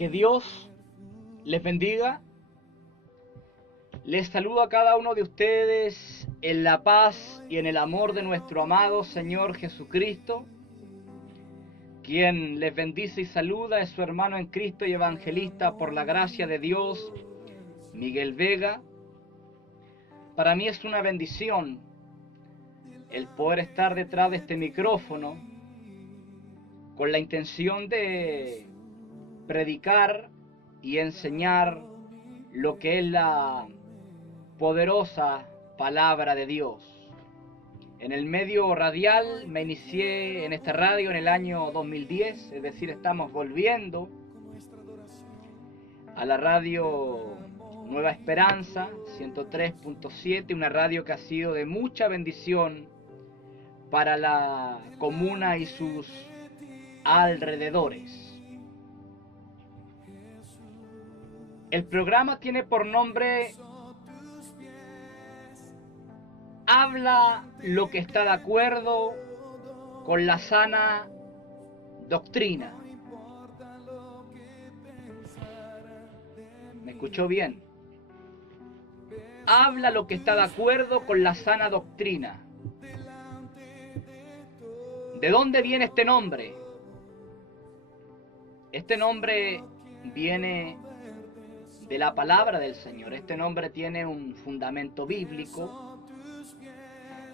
Que Dios les bendiga. Les saludo a cada uno de ustedes en la paz y en el amor de nuestro amado Señor Jesucristo. Quien les bendice y saluda es su hermano en Cristo y evangelista por la gracia de Dios, Miguel Vega. Para mí es una bendición el poder estar detrás de este micrófono con la intención de predicar y enseñar lo que es la poderosa palabra de Dios. En el medio radial me inicié en esta radio en el año 2010, es decir, estamos volviendo a la radio Nueva Esperanza 103.7, una radio que ha sido de mucha bendición para la comuna y sus alrededores. El programa tiene por nombre Habla lo que está de acuerdo con la sana doctrina. ¿Me escuchó bien? Habla lo que está de acuerdo con la sana doctrina. ¿De dónde viene este nombre? Este nombre viene de la palabra del Señor. Este nombre tiene un fundamento bíblico.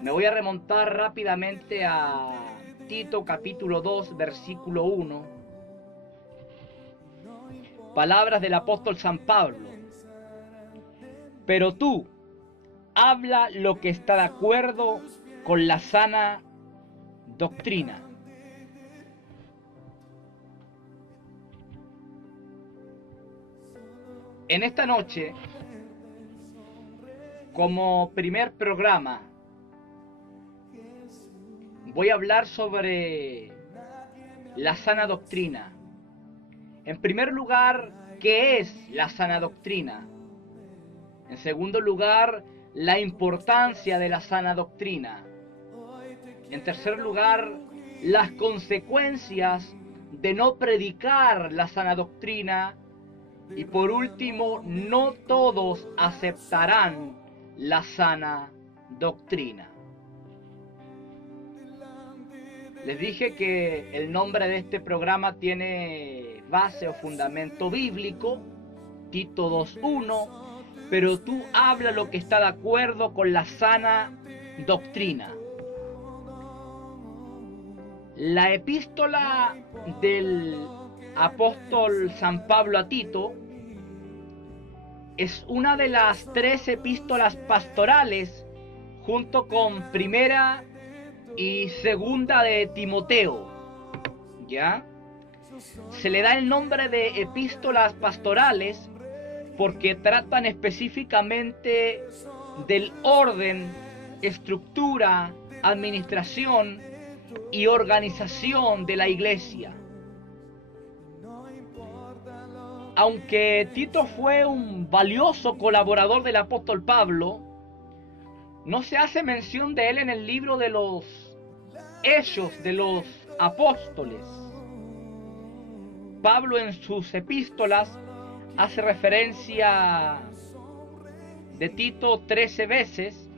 Me voy a remontar rápidamente a Tito capítulo 2, versículo 1. Palabras del apóstol San Pablo. Pero tú, habla lo que está de acuerdo con la sana doctrina. En esta noche, como primer programa, voy a hablar sobre la sana doctrina. En primer lugar, ¿qué es la sana doctrina? En segundo lugar, la importancia de la sana doctrina. En tercer lugar, las consecuencias de no predicar la sana doctrina. Y por último, no todos aceptarán la sana doctrina. Les dije que el nombre de este programa tiene base o fundamento bíblico, Tito 2.1, pero tú habla lo que está de acuerdo con la sana doctrina. La epístola del apóstol San Pablo a Tito es una de las 3 epístolas pastorales junto con primera y segunda de Timoteo. ¿Ya? Se le da el nombre de epístolas pastorales porque tratan específicamente del orden, estructura, administración y organización de la iglesia. Aunque Tito fue un valioso colaborador del apóstol Pablo, no se hace mención de él en el libro de los Hechos de los Apóstoles. Pablo en sus epístolas hace referencia de Tito 13 veces.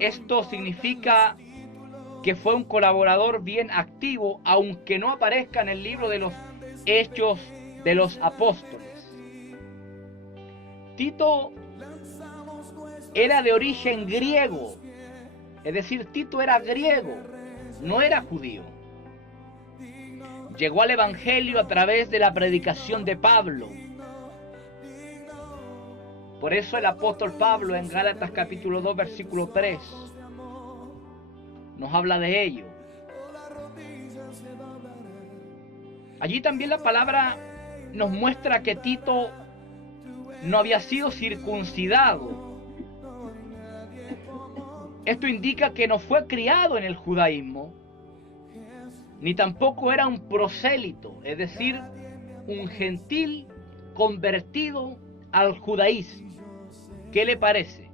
Esto significa que fue un colaborador bien activo, aunque no aparezca en el libro de los Hechos de los Apóstoles. Tito era de origen griego, es decir, Tito era griego, no era judío. Llegó al Evangelio a través de la predicación de Pablo. Por eso el apóstol Pablo en Gálatas capítulo 2 versículo 3 nos habla de ello. Allí también la palabra nos muestra que Tito no había sido circuncidado. Esto indica que no fue criado en el judaísmo, ni tampoco era un prosélito, es decir, un gentil convertido al judaísmo. ¿Qué le parece?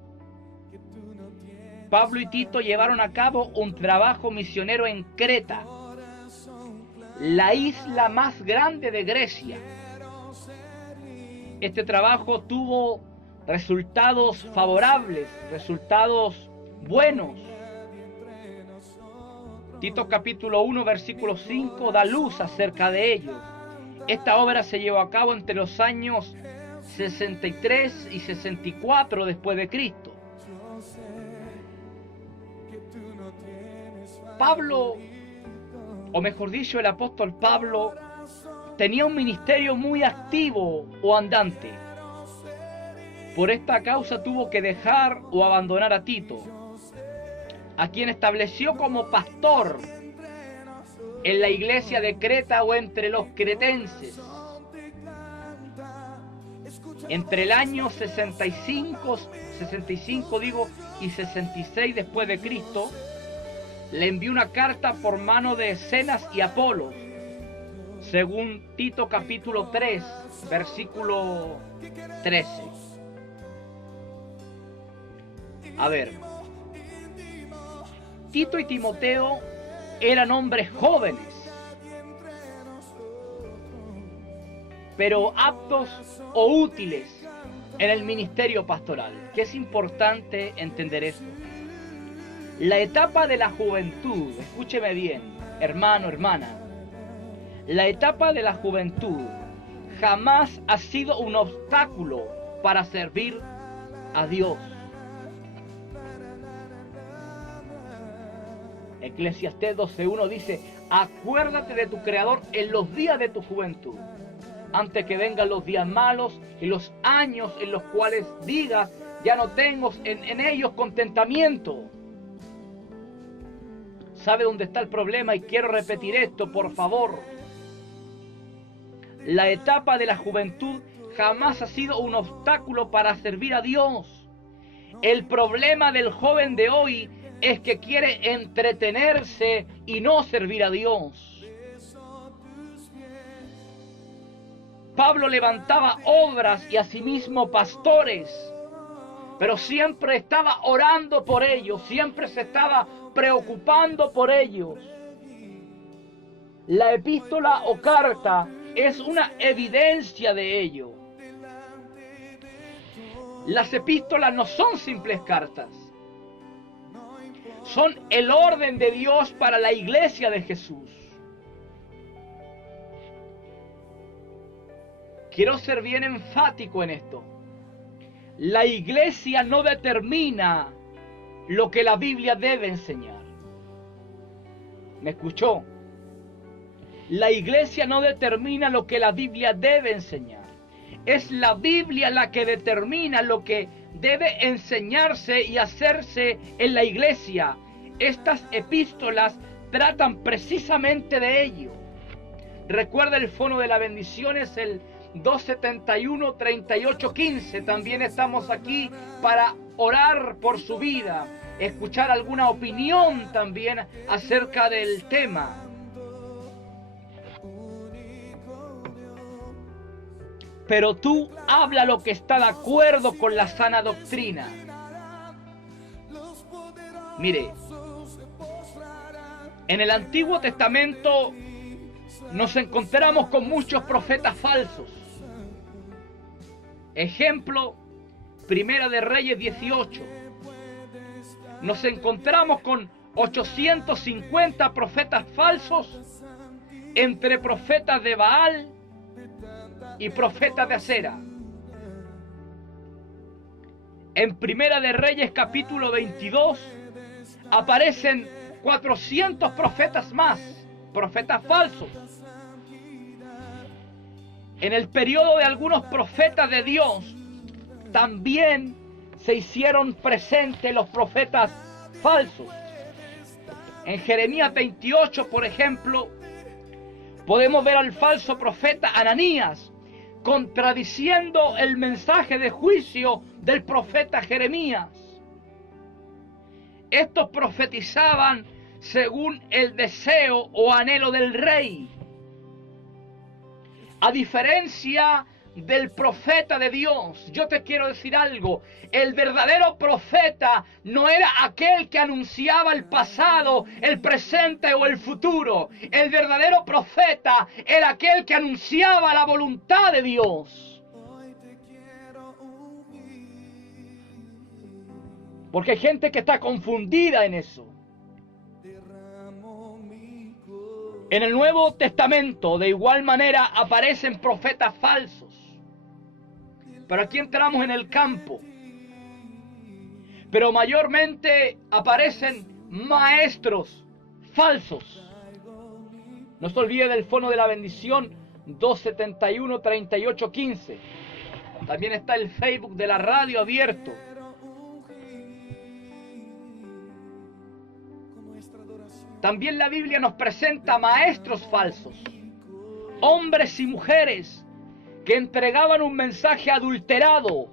Pablo y Tito llevaron a cabo un trabajo misionero en Creta, la isla más grande de Grecia. este trabajo tuvo resultados favorables, resultados buenos. Tito capítulo 1, versículo 5 da luz acerca de ellos. Esta obra se llevó a cabo entre los años 63 y 64 después de Cristo. Pablo, o mejor dicho, el apóstol Pablo, tenía un ministerio muy activo o andante. Por esta causa tuvo que dejar o abandonar a Tito, a quien estableció como pastor en la iglesia de Creta o entre los cretenses. Entre el año 65 y 66 después de Cristo, le envió una carta por mano de Zenas y Apolo, según Tito capítulo 3, versículo 13. A ver, Tito y Timoteo eran hombres jóvenes, pero aptos o útiles en el ministerio pastoral. Que es importante entender esto. La etapa de la juventud, escúcheme bien, hermano, hermana, la etapa de la juventud jamás ha sido un obstáculo para servir a Dios. Eclesiastés 12:1 dice: acuérdate de tu Creador en los días de tu juventud, antes que vengan los días malos y los años en los cuales digas, ya no tengo en ellos contentamiento. ¿Sabe dónde está el problema? Y quiero repetir esto, por favor. La etapa de la juventud jamás ha sido un obstáculo para servir a Dios. El problema del joven de hoy es que quiere entretenerse y no servir a Dios. Pablo levantaba obras y asimismo pastores, pero siempre estaba orando por ellos, siempre se estaba preocupando por ellos. La epístola o carta es una evidencia de ello. Las epístolas no son simples cartas, son el orden de Dios para la iglesia de Jesús. Quiero ser bien enfático en esto. La iglesia no determina lo que la Biblia debe enseñar. ¿Me escuchó? La iglesia no determina lo que la Biblia debe enseñar. Es la Biblia la que determina lo que debe enseñarse y hacerse en la iglesia. Estas epístolas tratan precisamente de ello. Recuerda el fono de la bendición, es el 271-3815. También estamos aquí para orar por su vida, escuchar alguna opinión también acerca del tema. Pero tú habla lo que está de acuerdo con la sana doctrina. Mire, en el Antiguo Testamento nos encontramos con muchos profetas falsos. Ejemplo, Primera de Reyes 18. Nos encontramos con 850 profetas falsos, entre profetas de Baal y profetas de Acera. En Primera de Reyes capítulo 22 aparecen 400 profetas más, profetas falsos. En el periodo de algunos profetas de Dios también se hicieron presentes los profetas falsos. En Jeremías 28, por ejemplo, podemos ver al falso profeta Ananías contradiciendo el mensaje de juicio del profeta Jeremías. Estos profetizaban según el deseo o anhelo del rey. A diferencia del profeta de Dios, yo te quiero decir algo: el verdadero profeta no era aquel que anunciaba el pasado, el presente o el futuro. El verdadero profeta era aquel que anunciaba la voluntad de Dios. Porque hay gente que está confundida en eso. En el Nuevo Testamento, de igual manera, aparecen profetas falsos. Pero aquí entramos en el campo. Pero mayormente aparecen maestros falsos. No se olvide del fono de la bendición 271-3815. También está el Facebook de la radio abierto. También la Biblia nos presenta maestros falsos, hombres y mujeres que entregaban un mensaje adulterado.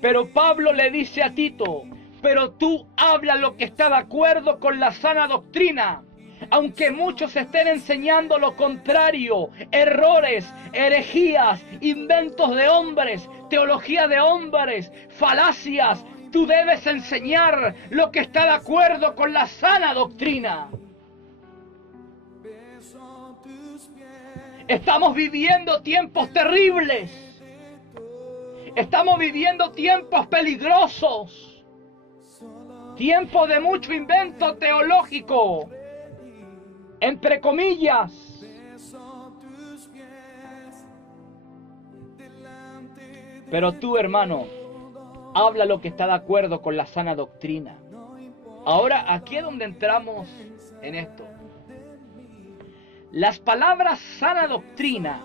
Pero Pablo le dice a Tito, pero tú habla lo que está de acuerdo con la sana doctrina, aunque muchos estén enseñando lo contrario, errores, herejías, inventos de hombres, teología de hombres, falacias. Tú debes enseñar lo que está de acuerdo con la sana doctrina. Estamos viviendo tiempos terribles. Estamos viviendo tiempos peligrosos. Tiempos de mucho invento teológico. Entre comillas. Pero tú, hermano, habla lo que está de acuerdo con la sana doctrina. Ahora, aquí es donde entramos en esto. Las palabras sana doctrina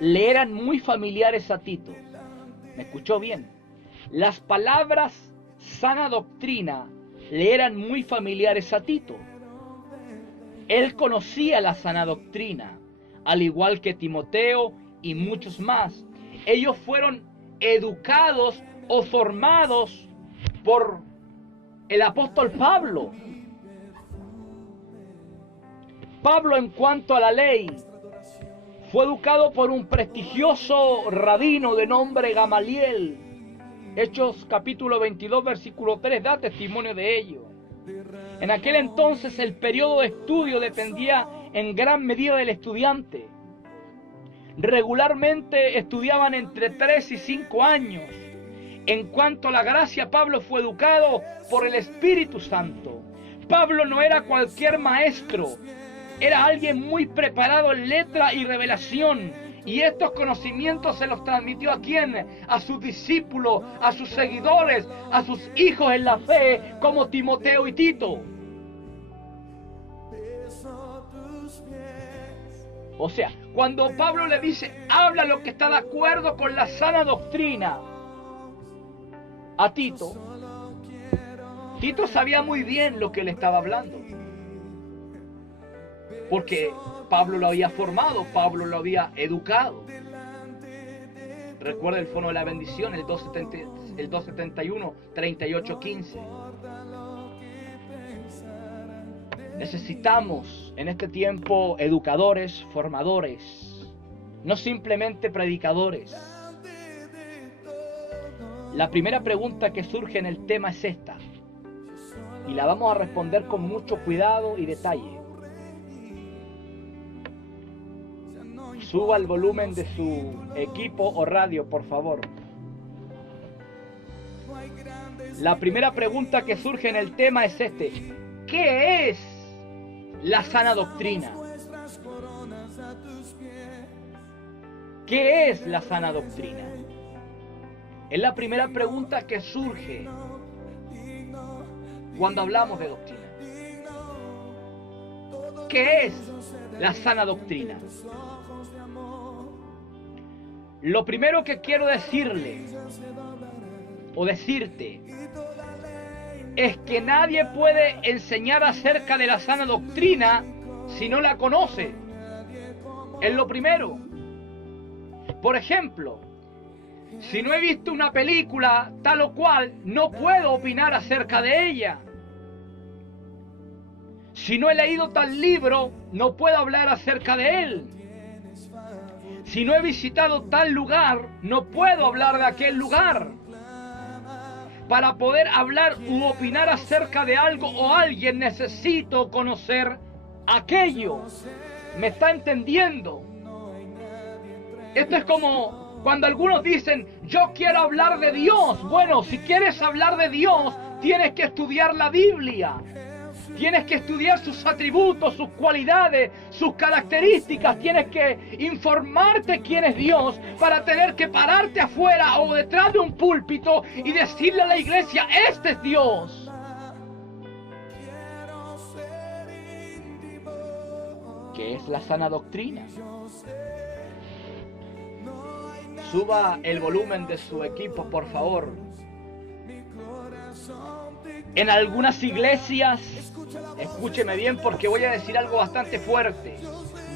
le eran muy familiares a Tito. ¿Me escuchó bien? Las palabras sana doctrina le eran muy familiares a Tito. Él conocía la sana doctrina, al igual que Timoteo y muchos más. Ellos fueron educados o formados por el apóstol Pablo. Pablo, en cuanto a la ley, fue educado por un prestigioso rabino de nombre Gamaliel. Hechos capítulo 22, versículo 3 da testimonio de ello. En aquel entonces el periodo de estudio dependía en gran medida del estudiante. Regularmente estudiaban entre 3 y 5 años. En cuanto a la gracia, Pablo fue educado por el Espíritu Santo. Pablo no era cualquier maestro, era alguien muy preparado en letra y revelación. Y estos conocimientos se los transmitió ¿a quién? A sus discípulos, a sus seguidores, a sus hijos en la fe, como Timoteo y Tito. O sea, cuando Pablo le dice, habla lo que está de acuerdo con la sana doctrina, a Tito, Tito sabía muy bien lo que le estaba hablando. Porque Pablo lo había formado, Pablo lo había educado. Recuerda el fono de la bendición, el 271, 3815. Necesitamos en este tiempo educadores, formadores, no simplemente predicadores. La primera pregunta que surge en el tema es esta, y la vamos a responder con mucho cuidado y detalle. Suba el volumen de su equipo o radio, por favor. La primera pregunta que surge en el tema es este: ¿qué es la sana doctrina? ¿Qué es la sana doctrina? Es la primera pregunta que surge cuando hablamos de doctrina. ¿Qué es la sana doctrina? Lo primero que quiero decirle o decirte es que nadie puede enseñar acerca de la sana doctrina si no la conoce. Es lo primero. Por ejemplo, si no he visto una película tal o cual, no puedo opinar acerca de ella. Si no he leído tal libro, no puedo hablar acerca de él. Si no he visitado tal lugar, no puedo hablar de aquel lugar. Para poder hablar u opinar acerca de algo o alguien, necesito conocer aquello. ¿Me está entendiendo? Esto es como Cuando algunos dicen, yo quiero hablar de Dios. Bueno, si quieres hablar de Dios, tienes que estudiar la Biblia. Tienes que estudiar sus atributos, sus cualidades, sus características. Tienes que informarte quién es Dios para tener que pararte afuera o detrás de un púlpito y decirle a la iglesia, este es Dios. ¿Qué es la sana doctrina? Suba el volumen de su equipo, por favor. En algunas iglesias, escúcheme bien porque voy a decir algo bastante fuerte.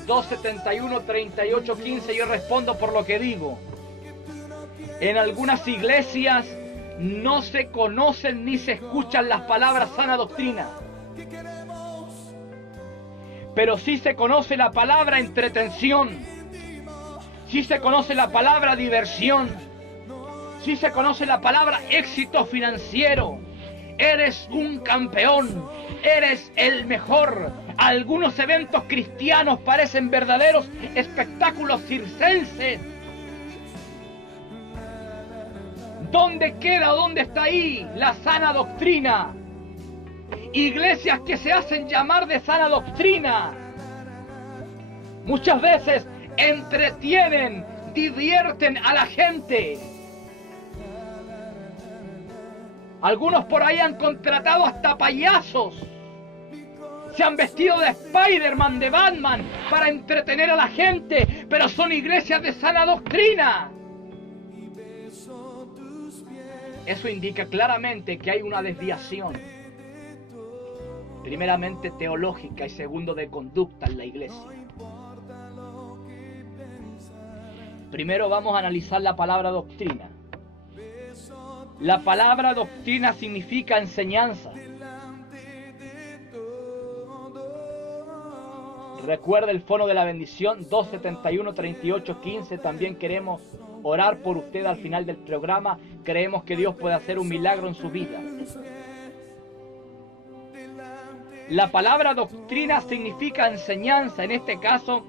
271, 38, 15, yo respondo por lo que digo. En algunas iglesias no se conocen ni se escuchan las palabras sana doctrina. Pero sí se conoce la palabra entretención. Sí se conoce la palabra diversión. Sí se conoce la palabra éxito financiero. Eres un campeón. Eres el mejor. Algunos eventos cristianos parecen verdaderos espectáculos circenses. ¿Dónde queda o dónde está ahí la sana doctrina? Iglesias que se hacen llamar de sana doctrina. Muchas veces entretienen, divierten a la gente. Algunos por ahí han contratado hasta payasos. Se han vestido de Spider-Man, de Batman, para entretener a la gente, pero son iglesias de sana doctrina. Eso indica claramente que hay una desviación, primeramente teológica y segundo de conducta en la iglesia. Primero vamos a analizar la palabra doctrina. La palabra doctrina significa enseñanza. Recuerda el fono de la bendición 271 38 15. También queremos orar por usted al final del programa. Creemos que Dios puede hacer un milagro en su vida. La palabra doctrina significa enseñanza. En este caso,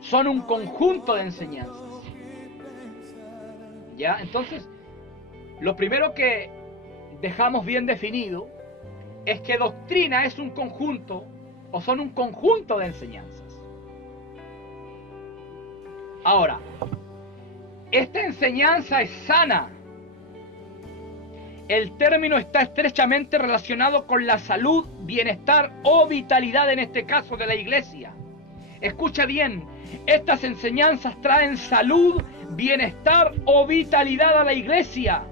son un conjunto de enseñanzas. ¿Ya? Entonces, lo primero que dejamos bien definido es que doctrina es un conjunto o son un conjunto de enseñanzas. Ahora, esta enseñanza es sana. El término está estrechamente relacionado con la salud, bienestar o vitalidad, en este caso de la iglesia. Escucha bien, estas enseñanzas traen salud, bienestar o vitalidad a la iglesia.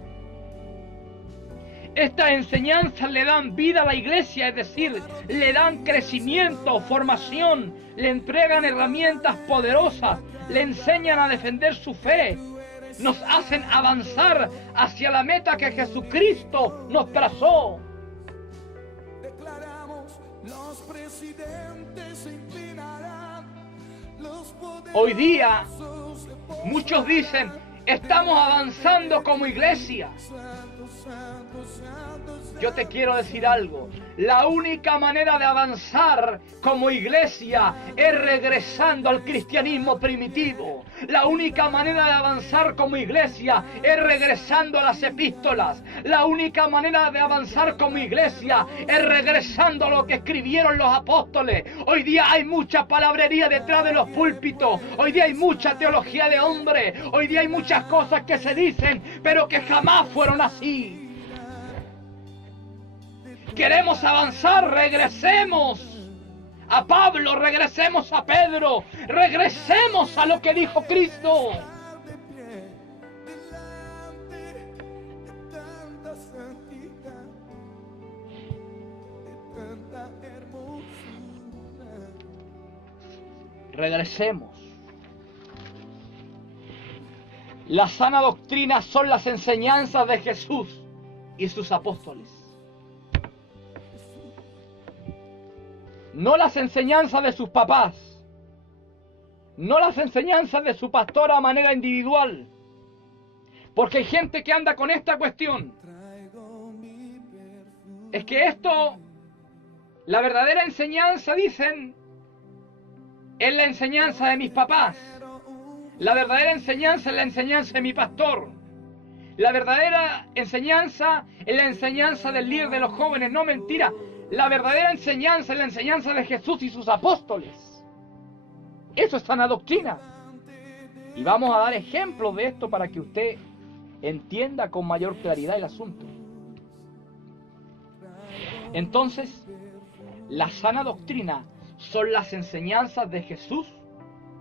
Estas enseñanzas le dan vida a la iglesia, es decir, le dan crecimiento, formación, le entregan herramientas poderosas, le enseñan a defender su fe, nos hacen avanzar hacia la meta que Jesucristo nos trazó. Hoy día, muchos dicen, estamos avanzando como iglesia. Yo te quiero decir algo. La única manera de avanzar como iglesia es regresando al cristianismo primitivo. La única manera de avanzar como iglesia es regresando a las epístolas. La única manera de avanzar como iglesia es regresando a lo que escribieron los apóstoles. Hoy día hay mucha palabrería detrás de los púlpitos. Hoy día hay mucha teología de hombre. Hoy día hay muchas cosas que se dicen, pero que jamás fueron así. Queremos avanzar, regresemos a Pablo, regresemos a Pedro, regresemos a lo que dijo Cristo. Regresemos. La sana doctrina son las enseñanzas de Jesús y sus apóstoles. No las enseñanzas de sus papás, no las enseñanzas de su pastor a manera individual, porque hay gente que anda con esta cuestión. Es que esto, la verdadera enseñanza, dicen, es la enseñanza de mis papás. La verdadera enseñanza es la enseñanza de mi pastor. La verdadera enseñanza es la enseñanza del líder de los jóvenes, no mentira. La verdadera enseñanza es la enseñanza de Jesús y sus apóstoles. Eso es sana doctrina. Y vamos a dar ejemplos de esto para que usted entienda con mayor claridad el asunto. Entonces, la sana doctrina son las enseñanzas de Jesús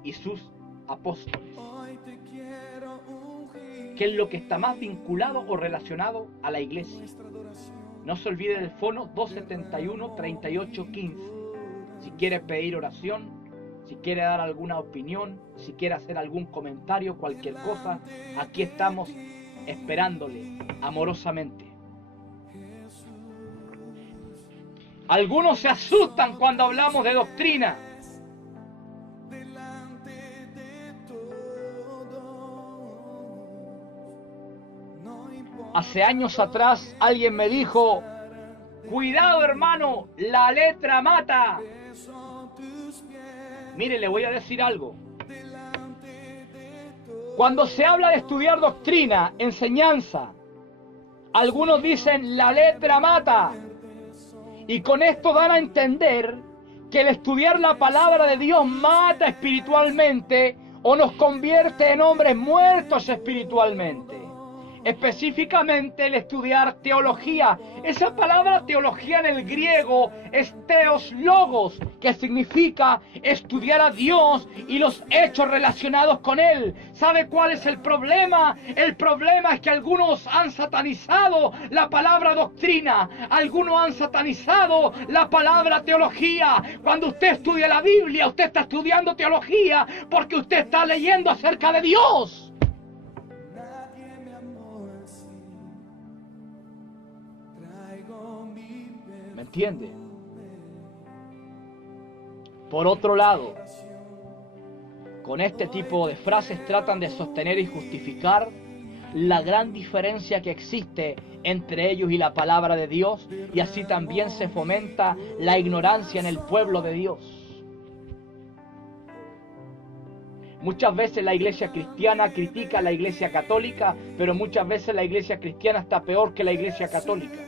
y sus apóstoles, que es lo que está más vinculado o relacionado a la iglesia. No se olvide del fono 271-3815. Si quiere pedir oración, si quiere dar alguna opinión, si quiere hacer algún comentario, cualquier cosa, aquí estamos esperándole amorosamente. Algunos se asustan cuando hablamos de doctrina. Hace años atrás alguien me dijo: cuidado hermano, la letra mata. Mire, le voy a decir algo. Cuando se habla de estudiar doctrina, enseñanza, algunos dicen la letra mata. Y con esto dan a entender que el estudiar la palabra de Dios mata espiritualmente o nos convierte en hombres muertos espiritualmente. Específicamente el estudiar teología. Esa palabra teología en el griego es theos logos, que significa estudiar a Dios y los hechos relacionados con Él. ¿Sabe cuál es el problema? El problema es que algunos han satanizado la palabra doctrina, algunos han satanizado la palabra teología. Cuando usted estudia la Biblia, usted está estudiando teología porque usted está leyendo acerca de Dios. ¿Me entiende? Por otro lado, con este tipo de frases tratan de sostener y justificar la gran diferencia que existe entre ellos y la palabra de Dios, y así también se fomenta la ignorancia en el pueblo de Dios. Muchas veces la iglesia cristiana critica a la iglesia católica, pero muchas veces la iglesia cristiana está peor que la iglesia católica.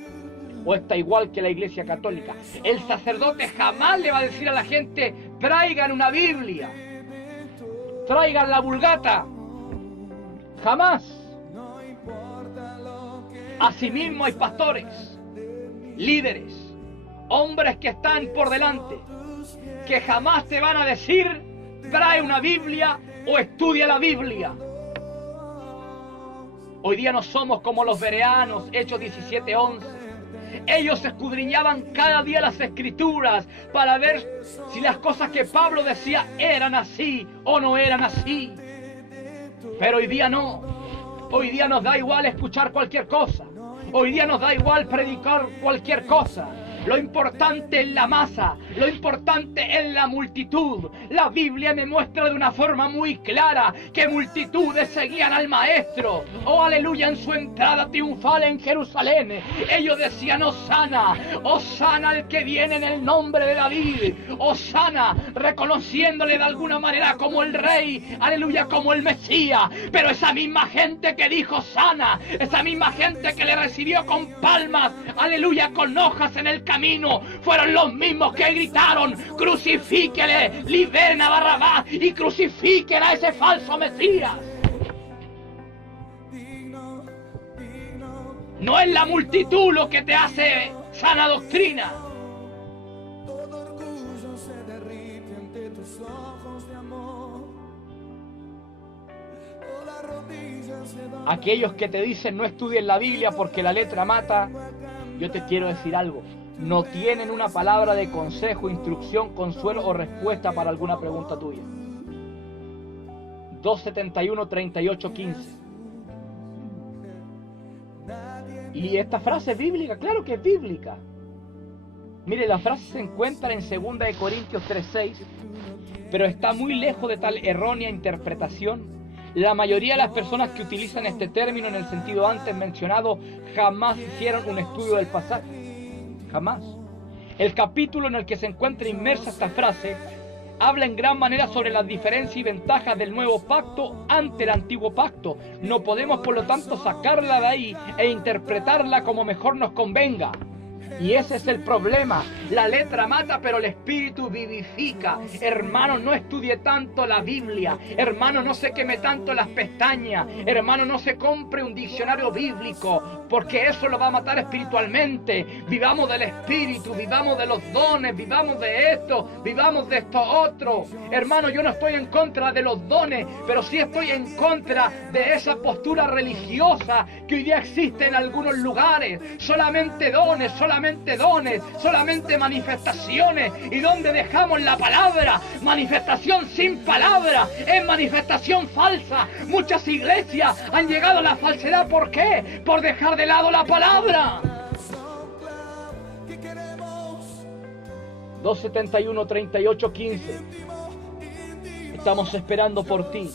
O está igual que la iglesia católica. El sacerdote jamás le va a decir a la gente: traigan una Biblia, traigan la Vulgata. Jamás. Asimismo hay pastores, líderes, hombres que están por delante, que jamás te van a decir: trae una Biblia o estudia la Biblia. Hoy día no somos como los bereanos, Hechos 17:11. Ellos escudriñaban cada día las escrituras para ver si las cosas que Pablo decía eran así o no eran así. Pero hoy día no. Hoy día nos da igual escuchar cualquier cosa. Hoy día nos da igual predicar cualquier cosa. Lo importante es la masa, lo importante es la multitud. La Biblia me muestra de una forma muy clara que multitudes seguían al Maestro. Oh, aleluya, en su entrada triunfal en Jerusalén. Ellos decían: Hosana, Hosana al que viene en el nombre de David. Hosana, reconociéndole de alguna manera como el Rey, aleluya, como el Mesías. Pero esa misma gente que dijo Hosana, esa misma gente que le recibió con palmas, aleluya, con hojas en el camino, fueron los mismos que gritaron: crucifíquele, liberen a Barrabás y crucifiquen a ese falso Mesías. No es la multitud lo que te hace sana doctrina. Aquellos que te dicen no estudien la Biblia porque la letra mata, yo te quiero decir algo: no tienen una palabra de consejo, instrucción, consuelo o respuesta para alguna pregunta tuya. 271-38-15. Y esta frase es bíblica, claro que es bíblica. Mire, la frase se encuentra en 2 Corintios 3:6, pero está muy lejos de tal errónea interpretación. La mayoría de las personas que utilizan este término en el sentido antes mencionado jamás hicieron un estudio del pasaje. Jamás. El capítulo en el que se encuentra inmersa esta frase habla en gran manera sobre las diferencias y ventajas del nuevo pacto ante el antiguo pacto. No podemos, por lo tanto, sacarla de ahí e interpretarla como mejor nos convenga. Y ese es el problema. La letra mata, pero el espíritu vivifica. Hermano, no estudie tanto la Biblia. Hermano, no se queme tanto las pestañas. Hermano, no se compre un diccionario bíblico, porque eso lo va a matar espiritualmente. Vivamos del espíritu, vivamos de los dones, vivamos de esto, vivamos de esto otro. Hermano, yo no estoy en contra de los dones, pero sí estoy en contra de esa postura religiosa que hoy día existe en algunos lugares. Solamente dones, solamente manifestaciones. ¿Y donde dejamos la palabra? Manifestación sin palabra es manifestación falsa. Muchas iglesias han llegado a la falsedad. ¿Por qué? Por dejar de lado la palabra. 271, 38, 15. Estamos esperando por ti.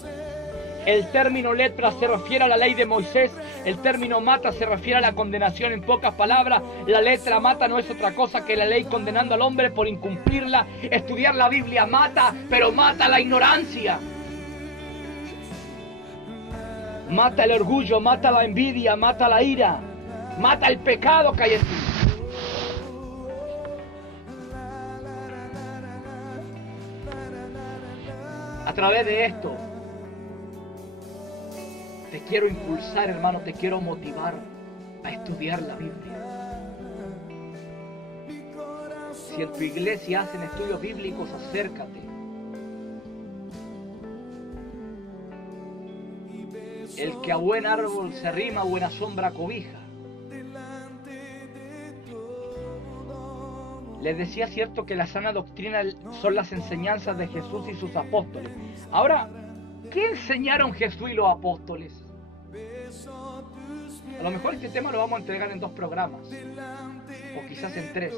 El término letra se refiere a la ley de Moisés. El término mata se refiere a la condenación. En pocas palabras, la letra mata no es otra cosa que la ley condenando al hombre por incumplirla. Estudiar la Biblia mata, pero mata la ignorancia. Mata el orgullo, mata la envidia, mata la ira, mata el pecado que hay en ti. A través de esto, te quiero impulsar, hermano, te quiero motivar a estudiar la Biblia. Si en tu iglesia hacen estudios bíblicos, acércate. El que a buen árbol se arrima, a buena sombra cobija. Les decía, cierto, que la sana doctrina son las enseñanzas de Jesús y sus apóstoles. Ahora, ¿qué enseñaron Jesús y los apóstoles? A lo mejor este tema lo vamos a entregar en 2 programas, o quizás en 3,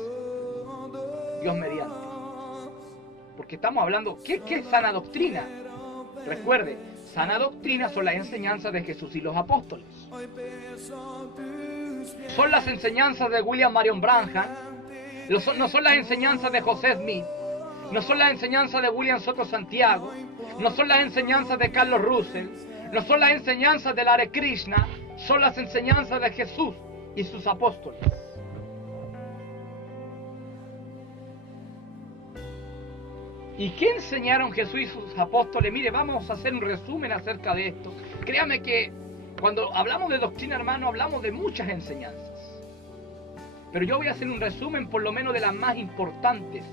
Dios mediante. Porque estamos hablando, ¿qué es sana doctrina? Recuerde, sana doctrina son las enseñanzas de Jesús y los apóstoles. Son las enseñanzas de William Marion Branham, no son las enseñanzas de José Smith, no son las enseñanzas de William Soto Santiago, no son las enseñanzas de Carlos Russell, no son las enseñanzas del Hare Krishna, son las enseñanzas de Jesús y sus apóstoles. ¿Y qué enseñaron Jesús y sus apóstoles? Mire, vamos a hacer un resumen acerca de esto. Créame que cuando hablamos de doctrina, hermano, hablamos de muchas enseñanzas. Pero yo voy a hacer un resumen por lo menos de las más importantes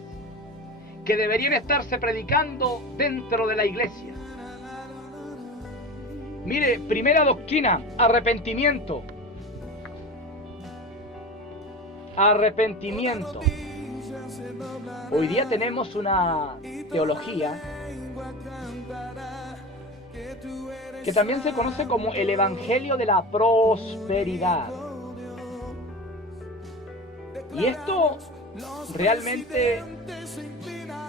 que deberían estarse predicando dentro de la iglesia. Mire, primera doctrina, arrepentimiento. Arrepentimiento. Hoy día tenemos una teología que también se conoce como el Evangelio de la Prosperidad. Y esto realmente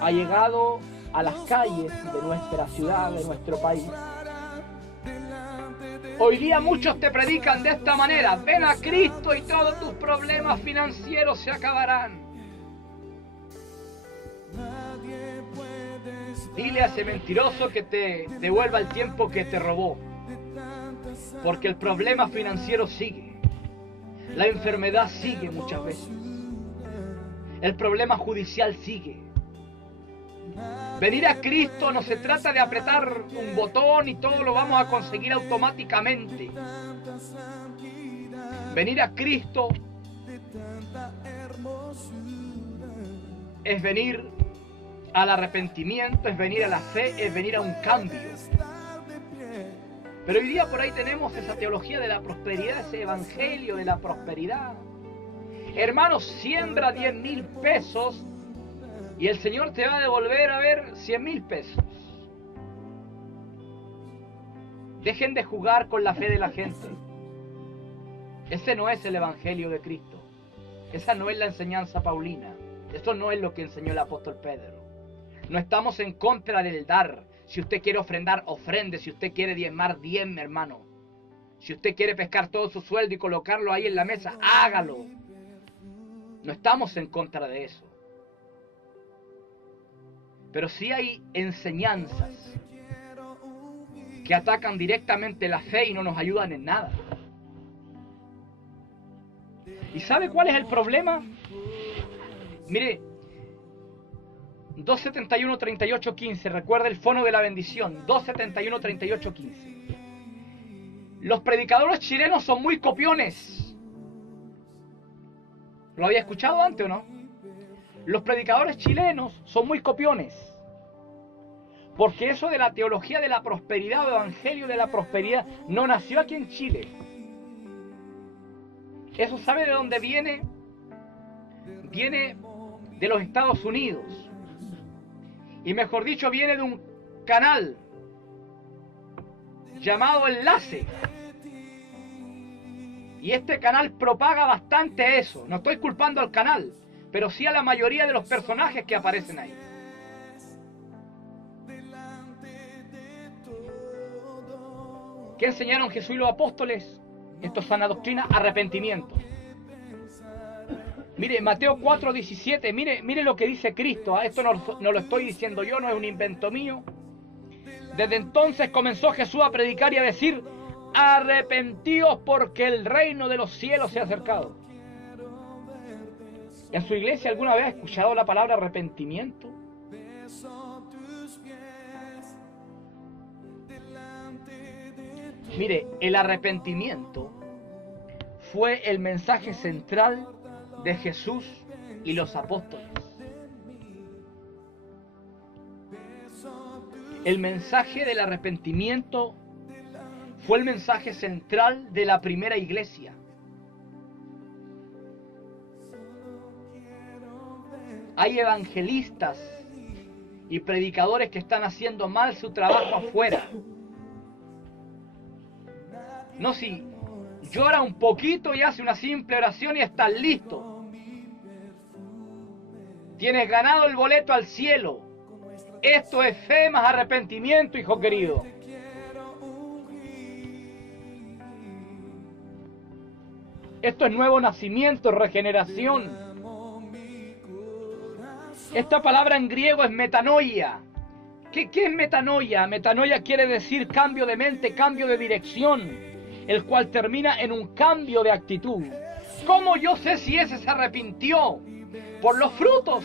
ha llegado a las calles de nuestra ciudad, de nuestro país. Hoy día muchos te predican de esta manera: ven a Cristo y todos tus problemas financieros se acabarán. Dile a ese mentiroso que te devuelva el tiempo que te robó, porque el problema financiero sigue, la enfermedad sigue muchas veces, el problema judicial sigue. Venir a Cristo no se trata de apretar un botón y todo lo vamos a conseguir automáticamente. Venir a Cristo es venir al arrepentimiento, es venir a la fe, es venir a un cambio. Pero hoy día por ahí tenemos esa teología de la prosperidad, ese evangelio de la prosperidad. Hermanos, siembra 10,000 pesos y el Señor te va a devolver, 100,000 pesos. Dejen de jugar con la fe de la gente. Ese no es el evangelio de Cristo. Esa no es la enseñanza paulina. Eso no es lo que enseñó el apóstol Pedro. No estamos en contra del dar. Si usted quiere ofrendar, ofrende. Si usted quiere diezmar, diezme, hermano. Si usted quiere pescar todo su sueldo y colocarlo ahí en la mesa, hágalo. No estamos en contra de eso. Pero sí hay enseñanzas que atacan directamente la fe y no nos ayudan en nada. ¿Y sabe cuál es el problema? Mire, 271-38-15, recuerda el fono de la bendición, 271-38-15. Los predicadores chilenos son muy copiones. ¿Lo había escuchado antes o no? Los predicadores chilenos son muy copiones. Porque eso de la teología de la prosperidad o evangelio de la prosperidad no nació aquí en Chile. Eso ¿sabe de dónde viene? Viene de los Estados Unidos. Y mejor dicho, viene de un canal llamado Enlace. Y este canal propaga bastante eso. No estoy culpando al canal, pero sí a la mayoría de los personajes que aparecen ahí. ¿Qué enseñaron Jesús y los apóstoles? Esto es sana doctrina, arrepentimiento. Mire, Mateo 4:17, mire lo que dice Cristo. Esto no lo estoy diciendo yo, no es un invento mío. Desde entonces comenzó Jesús a predicar y a decir: arrepentíos porque el reino de los cielos se ha acercado. ¿En su iglesia alguna vez ha escuchado la palabra arrepentimiento? Mire, el arrepentimiento fue el mensaje central de Jesús y los apóstoles. El mensaje del arrepentimiento fue el mensaje central de la primera iglesia. Hay evangelistas y predicadores que están haciendo mal su trabajo afuera. No, si llora un poquito y hace una simple oración y estás listo. Tienes ganado el boleto al cielo. Esto es fe más arrepentimiento, hijo querido. Esto es nuevo nacimiento, regeneración. Esta palabra en griego es metanoia. ¿Qué es metanoia? Metanoia quiere decir cambio de mente, cambio de dirección, el cual termina en un cambio de actitud. ¿Cómo yo sé si ese se arrepintió? Por los frutos.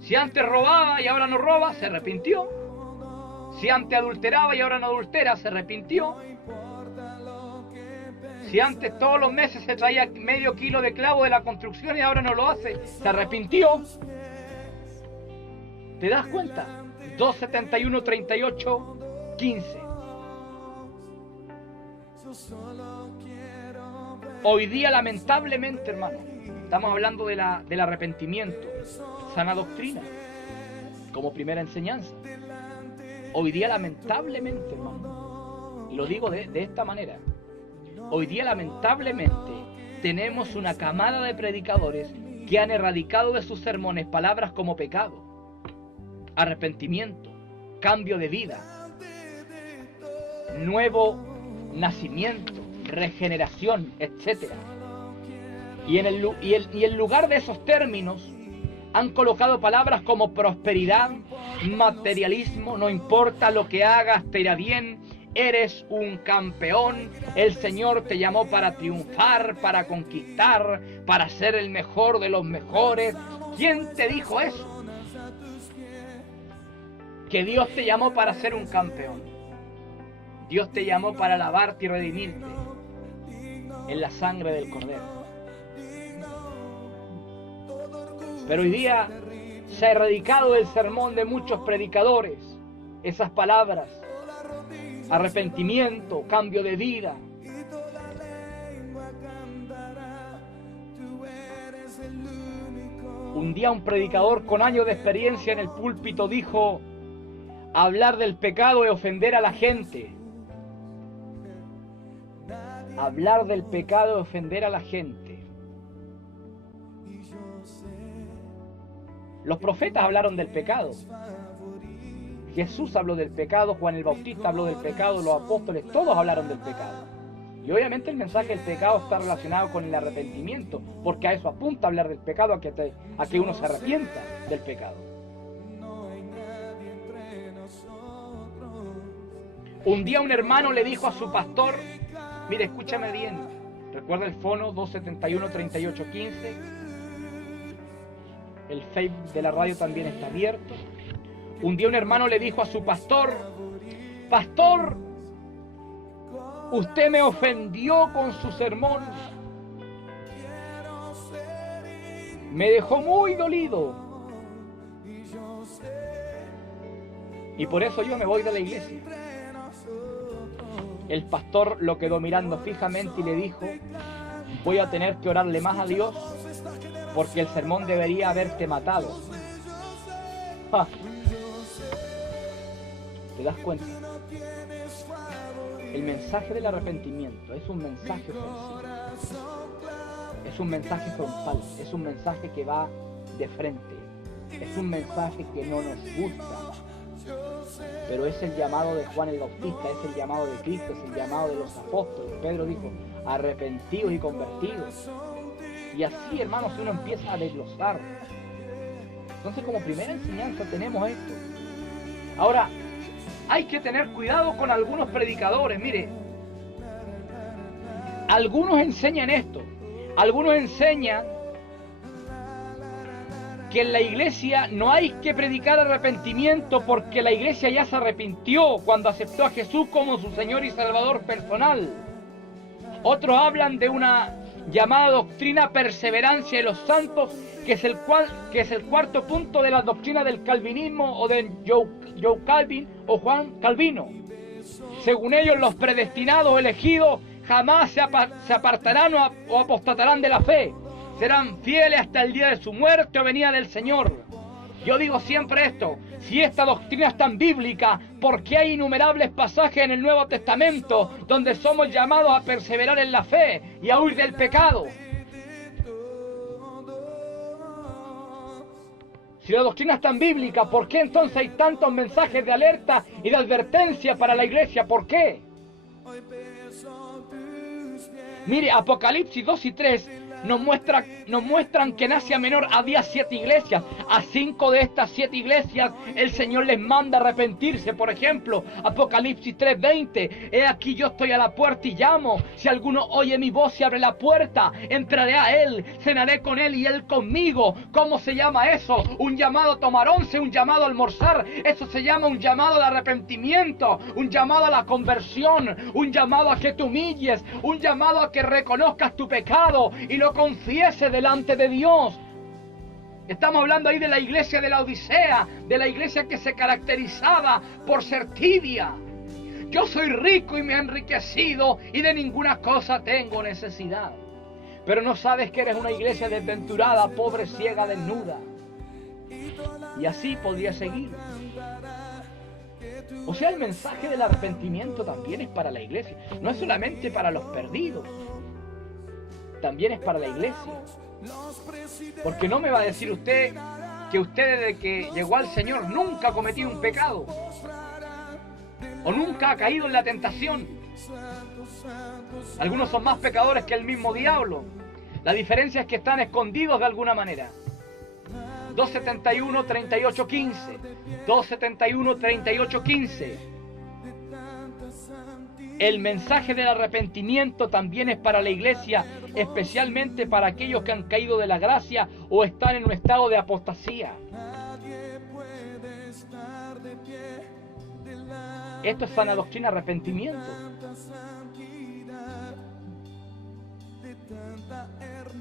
Si antes robaba y ahora no roba, se arrepintió. Si antes adulteraba y ahora no adultera, se arrepintió. Si antes todos los meses se traía medio kilo de clavo de la construcción y ahora no lo hace, se arrepintió. ¿Te das cuenta? 271, 38, 15. Hoy día, lamentablemente, hermano, estamos hablando del arrepentimiento, sana doctrina, como primera enseñanza. Hoy día, lamentablemente, hermano, y lo digo de esta manera, hoy día, lamentablemente, tenemos una camada de predicadores que han erradicado de sus sermones palabras como pecado, arrepentimiento, cambio de vida, nuevo nacimiento, regeneración, etc. Y en lugar de esos términos han colocado palabras como prosperidad, materialismo, no importa lo que hagas, te irá bien, eres un campeón, el Señor te llamó para triunfar, para conquistar, para ser el mejor de los mejores. ¿Quién te dijo eso? Que Dios te llamó para ser un campeón. Dios te llamó para lavarte y redimirte en la sangre del Cordero. Pero hoy día se ha erradicado del sermón de muchos predicadores esas palabras: arrepentimiento, cambio de vida. Un día un predicador con años de experiencia en el púlpito dijo: hablar del pecado es ofender a la gente. Hablar del pecado es ofender a la gente. Los profetas hablaron del pecado. Jesús habló del pecado, Juan el Bautista habló del pecado, los apóstoles, todos hablaron del pecado. Y obviamente el mensaje del pecado está relacionado con el arrepentimiento, porque a eso apunta hablar del pecado, a que uno se arrepienta del pecado. Un día un hermano le dijo a su pastor, mire, escúchame bien, recuerda el fono 271-3815, el Facebook de la radio también está abierto. Un día un hermano le dijo a su pastor, pastor, usted me ofendió con su sermón, me dejó muy dolido y por eso yo me voy de la iglesia. El pastor lo quedó mirando fijamente y le dijo, voy a tener que orarle más a Dios porque el sermón debería haberte matado. ¡Ja! ¿Te das cuenta? El mensaje del arrepentimiento es un mensaje ofensivo, es un mensaje frontal, es un mensaje que va de frente, es un mensaje que no nos gusta, pero es el llamado de Juan el Bautista, es el llamado de Cristo, es el llamado de los apóstoles. Pedro dijo, arrepentidos y convertidos. Y así, hermanos, uno empieza a desglosar. Entonces, como primera enseñanza tenemos esto. Ahora, hay que tener cuidado con algunos predicadores. Mire, algunos enseñan esto. Algunos enseñan que en la iglesia no hay que predicar arrepentimiento porque la iglesia ya se arrepintió cuando aceptó a Jesús como su Señor y Salvador personal. Otros hablan de una llamada doctrina perseverancia de los santos, que es el cuarto punto de la doctrina del calvinismo o de Joe Calvin o Juan Calvino. Según ellos, los predestinados elegidos jamás se apartarán o apostatarán de la fe. Serán fieles hasta el día de su muerte o venida del Señor. Yo digo siempre esto, si esta doctrina es tan bíblica, ¿por qué hay innumerables pasajes en el Nuevo Testamento donde somos llamados a perseverar en la fe y a huir del pecado? Si la doctrina es tan bíblica, ¿por qué entonces hay tantos mensajes de alerta y de advertencia para la iglesia? ¿Por qué? Mire, Apocalipsis 2 y 3 nos muestran que en Asia Menor había 7 iglesias. A 5 de estas 7 iglesias el Señor les manda arrepentirse. Por ejemplo, Apocalipsis 3:20, he aquí yo estoy a la puerta y llamo. Si alguno oye mi voz y abre la puerta, entraré a él, cenaré con él y él conmigo. ¿Cómo se llama eso? Un llamado a tomar once, un llamado a almorzar. Eso se llama un llamado de arrepentimiento, un llamado a la conversión, un llamado a que te humilles, un llamado a que reconozcas tu pecado y lo confiese delante de Dios. Estamos hablando ahí de la iglesia de la Odisea, de la iglesia que se caracterizaba por ser tibia. Yo soy rico y me he enriquecido y de ninguna cosa tengo necesidad. Pero no sabes que eres una iglesia desventurada, pobre, ciega, desnuda. Y así podría seguir. O sea, el mensaje del arrepentimiento también es para la iglesia. No es solamente para los perdidos. También es para la iglesia. Porque no me va a decir usted que usted desde que llegó al Señor nunca ha cometido un pecado o nunca ha caído en la tentación. Algunos son más pecadores que el mismo diablo. La diferencia es que están escondidos de alguna manera. 271-3815 271-3815. El mensaje del arrepentimiento también es para la iglesia, especialmente para aquellos que han caído de la gracia o están en un estado de apostasía. Esto es sana doctrina, arrepentimiento.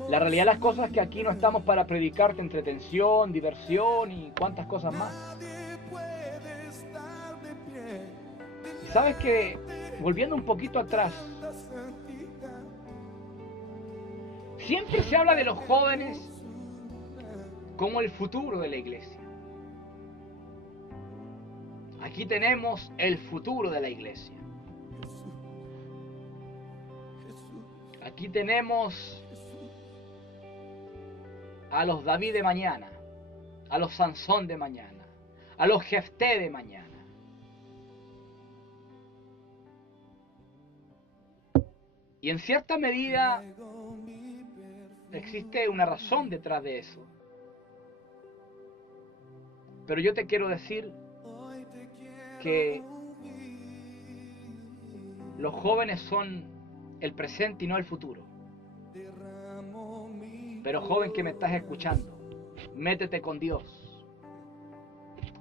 La realidad de las cosas es que aquí no estamos para predicarte entretención, diversión y cuantas cosas más. ¿Y sabes que, volviendo un poquito atrás, siempre se habla de los jóvenes como el futuro de la iglesia? Aquí tenemos el futuro de la iglesia. Aquí tenemos a los David de mañana, a los Sansón de mañana, a los Jefté de mañana. Y en cierta medida existe una razón detrás de eso. Pero yo te quiero decir que los jóvenes son el presente y no el futuro. Pero joven que me estás escuchando, métete con Dios.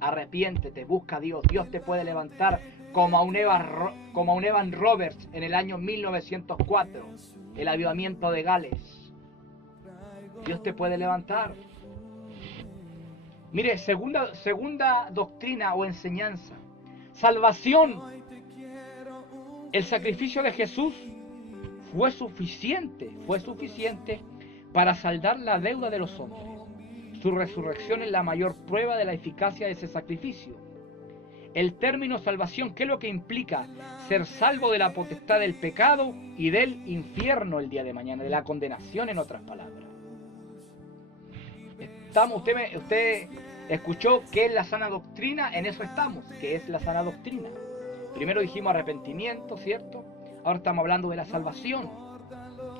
Arrepiéntete, busca a Dios. Dios te puede levantar como a un Evan Roberts en el año 1904, el avivamiento de Gales. Dios te puede levantar. Mire, segunda doctrina o enseñanza. Salvación. El sacrificio de Jesús fue suficiente para saldar la deuda de los hombres. Su resurrección es la mayor prueba de la eficacia de ese sacrificio. El término salvación, ¿qué es lo que implica? Ser salvo de la potestad del pecado y del infierno el día de mañana, de la condenación, en otras palabras. Usted escuchó qué es la sana doctrina, en eso estamos, ¿qué es la sana doctrina? Primero dijimos arrepentimiento, ¿cierto? Ahora estamos hablando de la salvación.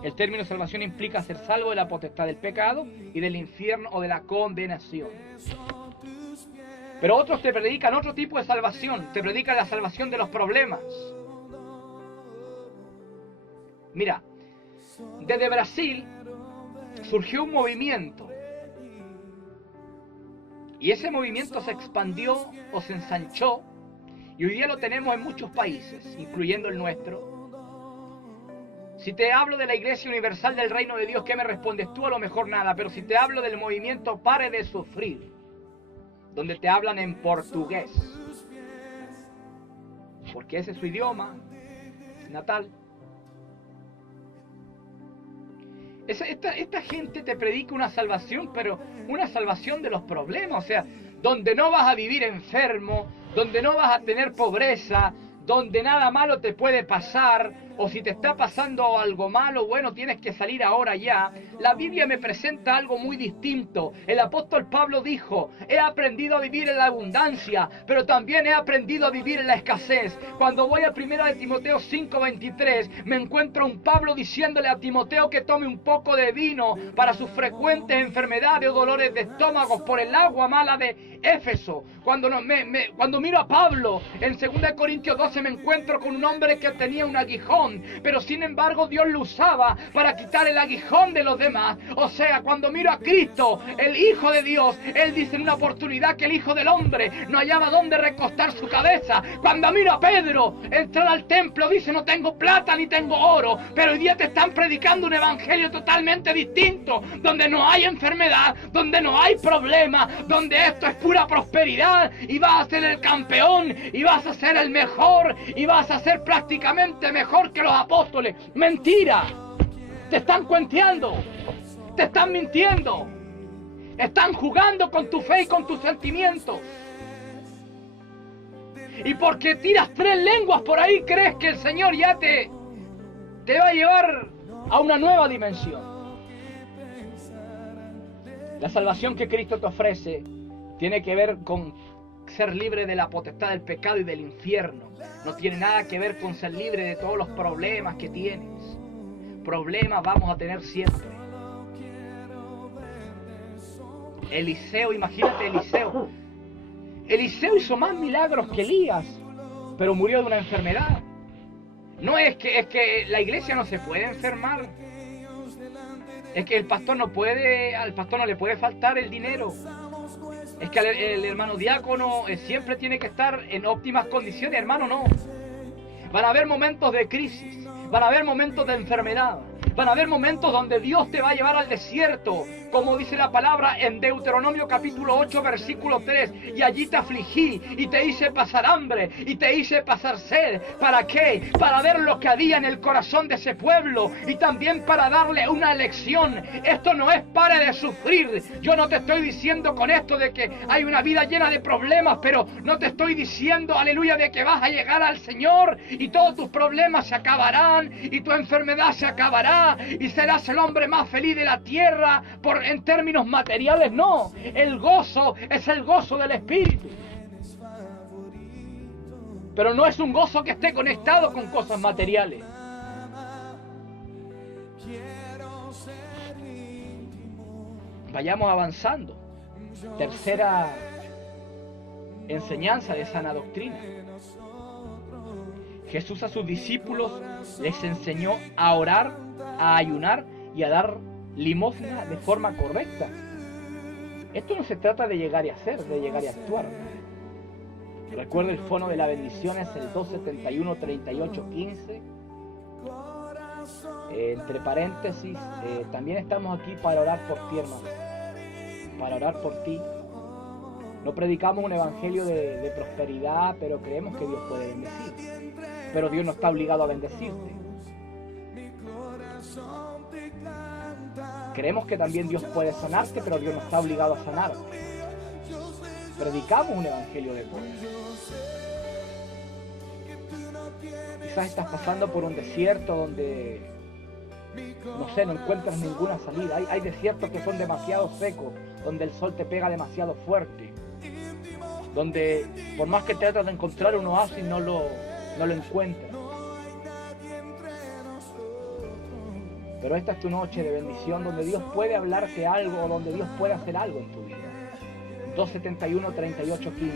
El término salvación implica ser salvo de la potestad del pecado y del infierno o de la condenación. Pero otros te predican otro tipo de salvación, te predican la salvación de los problemas. Mira, desde Brasil surgió un movimiento. Y ese movimiento se expandió o se ensanchó. Y hoy día lo tenemos en muchos países, incluyendo el nuestro. Si te hablo de la Iglesia Universal del Reino de Dios, ¿qué me respondes tú? A lo mejor nada. Pero si te hablo del movimiento Pare de Sufrir, donde te hablan en portugués, porque ese es su idioma natal. Esta gente te predica una salvación, pero una salvación de los problemas, o sea, donde no vas a vivir enfermo, donde no vas a tener pobreza, donde nada malo te puede pasar, o si te está pasando algo malo, bueno, tienes que salir ahora ya. La Biblia me presenta algo muy distinto. El apóstol Pablo dijo, he aprendido a vivir en la abundancia, pero también he aprendido a vivir en la escasez. Cuando voy a 1 de Timoteo 5:23, me encuentro un Pablo diciéndole a Timoteo que tome un poco de vino para sus frecuentes enfermedades o dolores de estómago por el agua mala de Éfeso. Cuando miro a Pablo en 2 Corintios 12, me encuentro con un hombre que tenía un aguijón, pero sin embargo Dios lo usaba para quitar el aguijón de los demás. O sea, cuando miro a Cristo, el Hijo de Dios, Él dice en una oportunidad que el Hijo del Hombre no hallaba dónde recostar su cabeza. Cuando miro a Pedro entrar al templo, dice, no tengo plata ni tengo oro, pero hoy día te están predicando un evangelio totalmente distinto, donde no hay enfermedad, donde no hay problema, donde esto es pura prosperidad, y vas a ser el campeón, y vas a ser el mejor, y vas a ser prácticamente mejor que los apóstoles. Mentira. Te están cuenteando, te están mintiendo, están jugando con tu fe y con tus sentimientos. Y porque tiras 3 lenguas por ahí, crees que el Señor ya te va a llevar a una nueva dimensión. La salvación que Cristo te ofrece tiene que ver con ser libre de la potestad del pecado y del infierno. No tiene nada que ver con ser libre de todos los problemas que tienes. Problemas vamos a tener siempre. Eliseo, imagínate Eliseo. Eliseo hizo más milagros que Elías, pero murió de una enfermedad. No es que la iglesia no se puede enfermar. Es que al pastor no le puede faltar el dinero. Es que el hermano diácono siempre tiene que estar en óptimas condiciones. Hermano, no. Van a haber momentos de crisis, van a haber momentos de enfermedad, van a haber momentos donde Dios te va a llevar al desierto, como dice la palabra en Deuteronomio capítulo 8 versículo 3, y allí te afligí y te hice pasar hambre y te hice pasar sed. ¿Para qué? Para ver lo que había en el corazón de ese pueblo y también para darle una lección. Esto no es pare de sufrir. Yo no te estoy diciendo con esto de que hay una vida llena de problemas, pero no te estoy diciendo, aleluya, de que vas a llegar al Señor y todos tus problemas se acabarán y tu enfermedad se acabará y serás el hombre más feliz de la tierra en términos materiales. No, el gozo es el gozo del Espíritu, pero no es un gozo que esté conectado con cosas materiales. Vayamos avanzando. Tercera enseñanza de sana doctrina. Jesús a sus discípulos les enseñó a orar, a ayunar y a dar limosna de forma correcta. Esto no se trata de llegar y hacer, de llegar y actuar. Recuerda el fono de la bendición es el 271-3815. Entre paréntesis, también estamos aquí para orar por ti, hermano. Para orar por ti. No predicamos un evangelio de prosperidad, pero creemos que Dios puede bendecir. Pero Dios no está obligado a bendecirte. Creemos que también Dios puede sanarte, pero Dios no está obligado a sanarte. Predicamos un evangelio de poder. Quizás estás pasando por un desierto donde, no sé, no encuentras ninguna salida. Hay desiertos que son demasiado secos, donde el sol te pega demasiado fuerte, donde por más que tratas de encontrar un oasis no lo encuentras. Pero esta es tu noche de bendición, donde Dios puede hablarte algo, o donde Dios puede hacer algo en tu vida. 271-3815.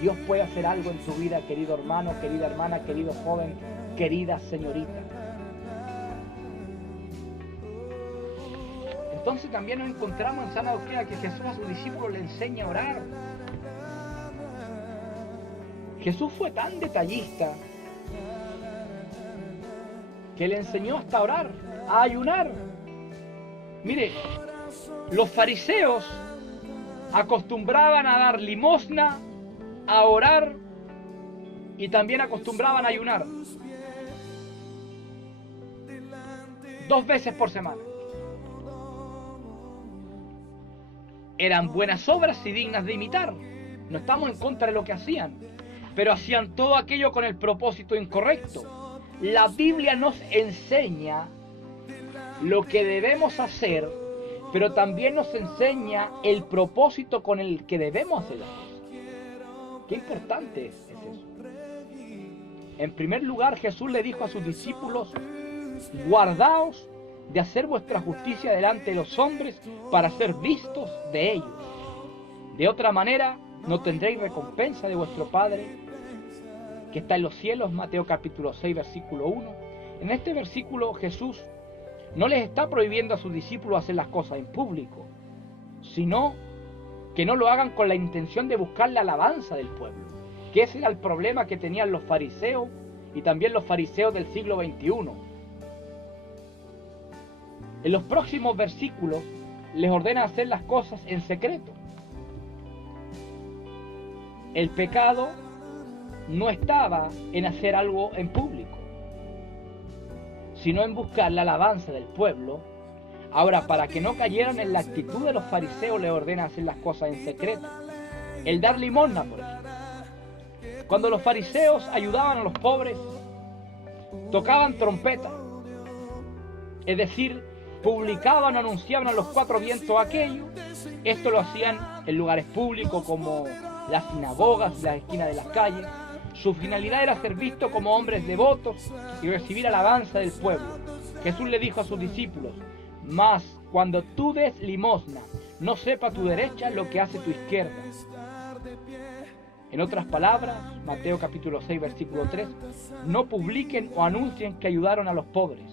Dios puede hacer algo en tu vida, querido hermano, querida hermana, querido joven, querida señorita. Entonces también nos encontramos en sana doctrina que Jesús a sus discípulos le enseña a orar. Jesús fue tan detallista que le enseñó hasta a orar, a ayunar. Mire, los fariseos acostumbraban a dar limosna, a orar y también acostumbraban a ayunar 2 veces por semana. Eran buenas obras y dignas de imitar. No estamos en contra de lo que hacían, pero hacían todo aquello con el propósito incorrecto. La Biblia nos enseña lo que debemos hacer, pero también nos enseña el propósito con el que debemos hacer las cosas. Qué importante es eso. En primer lugar, Jesús le dijo a sus discípulos: guardaos de hacer vuestra justicia delante de los hombres para ser vistos de ellos. De otra manera, no tendréis recompensa de vuestro Padre que está en los cielos. Mateo capítulo 6, versículo 1. En este versículo Jesús no les está prohibiendo a sus discípulos hacer las cosas en público, sino que no lo hagan con la intención de buscar la alabanza del pueblo, que ese era el problema que tenían los fariseos y también los fariseos del siglo XXI. En los próximos versículos les ordena hacer las cosas en secreto. El pecado no estaba en hacer algo en público, sino en buscar la alabanza del pueblo. Ahora, para que no cayeran en la actitud de los fariseos, les ordena hacer las cosas en secreto. El dar limosna, por ejemplo. Cuando los fariseos ayudaban a los pobres, tocaban trompeta, es decir, publicaban, anunciaban a los 4 vientos aquello. Esto lo hacían en lugares públicos como las sinagogas, las esquinas de las calles. Su finalidad era ser vistos como hombres devotos y recibir alabanza del pueblo. Jesús le dijo a sus discípulos: mas cuando tú des limosna, no sepa tu derecha lo que hace tu izquierda. En otras palabras, Mateo capítulo 6, versículo 3, no publiquen o anuncien que ayudaron a los pobres.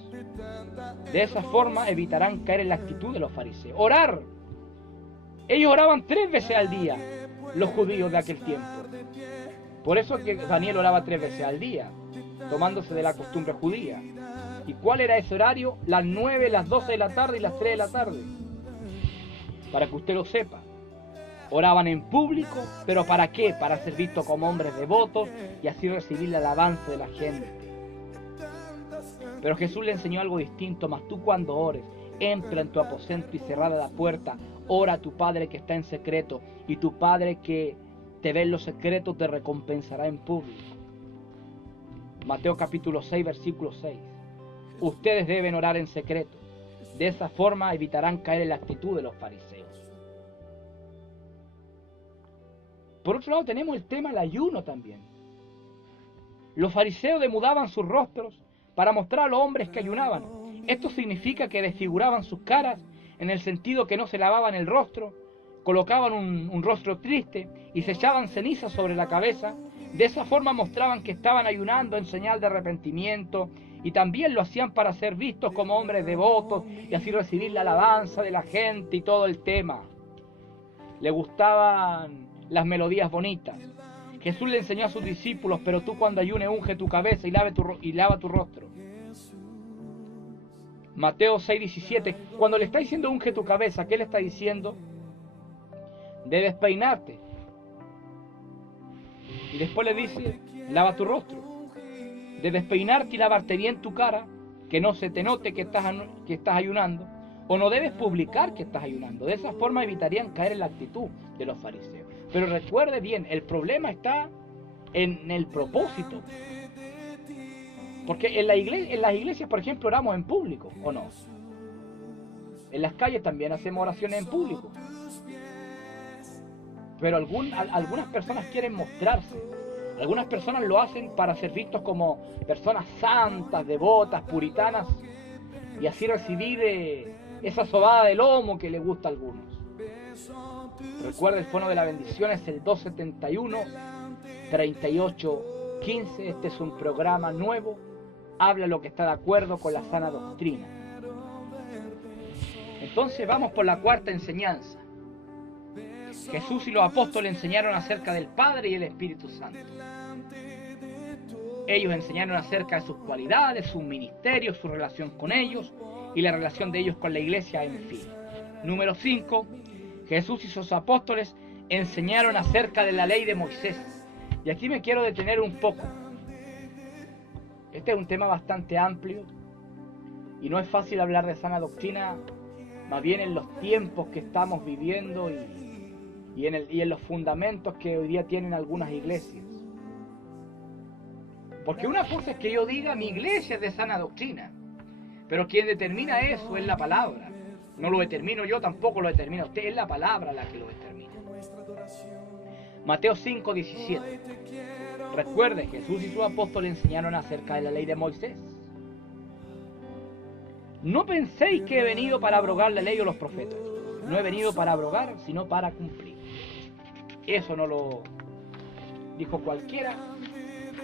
De esa forma evitarán caer en la actitud de los fariseos. Orar. Ellos oraban 3 veces al día, los judíos de aquel tiempo. Por eso que Daniel oraba 3 veces al día, tomándose de la costumbre judía. ¿Y cuál era ese horario? Las 9, las 12 de la tarde y las 3 de la tarde. Para que usted lo sepa. Oraban en público, ¿pero para qué? Para ser vistos como hombres devotos y así recibir la alabanza de la gente. Pero Jesús le enseñó algo distinto. Mas tú, cuando ores, entra en tu aposento y cerrada la puerta, ora a tu Padre que está en secreto, y tu Padre que te ve en los secretos te recompensará en público. Mateo capítulo 6, versículo 6. Ustedes deben orar en secreto. De esa forma evitarán caer en la actitud de los fariseos. Por otro lado tenemos el tema del ayuno también. Los fariseos demudaban sus rostros para mostrar a los hombres que ayunaban. Esto significa que desfiguraban sus caras en el sentido que no se lavaban el rostro, colocaban un rostro triste y se echaban ceniza sobre la cabeza. De esa forma mostraban que estaban ayunando en señal de arrepentimiento, y también lo hacían para ser vistos como hombres devotos y así recibir la alabanza de la gente y todo el tema. Le gustaban las melodías bonitas. Jesús le enseñó a sus discípulos: pero tú cuando ayunes unge tu cabeza y lava tu rostro. Mateo 6:17, cuando le está diciendo unge tu cabeza, ¿qué le está diciendo? Debes peinarte. Y después le dice: lava tu rostro. Debes peinarte y lavarte bien tu cara, que no se te note que estás ayunando, o no debes publicar que estás ayunando. De esa forma evitarían caer en la actitud de los fariseos. Pero recuerde bien, el problema está en el propósito. Porque en las iglesias, por ejemplo, oramos en público, ¿o no? En las calles también hacemos oraciones en público. Pero algunas personas quieren mostrarse. Algunas personas lo hacen para ser vistos como personas santas, devotas, puritanas, y así recibir esa sobada de lomo que les gusta a algunos. Recuerda, el fono de la bendición es el 271-3815. Este es un programa nuevo. Habla lo que está de acuerdo con la sana doctrina. Entonces vamos por la cuarta enseñanza. Jesús y los apóstoles enseñaron acerca del Padre y el Espíritu Santo. Ellos enseñaron acerca de sus cualidades, sus ministerios, su relación con ellos y la relación de ellos con la iglesia, en fin. Número 5. Jesús y sus apóstoles enseñaron acerca de la ley de Moisés. Y aquí me quiero detener un poco. Este es un tema bastante amplio y no es fácil hablar de sana doctrina, más bien en los tiempos que estamos viviendo y en los fundamentos que hoy día tienen algunas iglesias. Porque una cosa es que yo diga: mi iglesia es de sana doctrina, pero quien determina eso es la palabra. No lo determino yo, tampoco lo determina usted, es la palabra la que lo determina. Mateo 5:17. Recuerde, Jesús y sus apóstoles enseñaron acerca de la ley de Moisés. No penséis que he venido para abrogar la ley o los profetas. No he venido para abrogar, sino para cumplir. Eso no lo dijo cualquiera,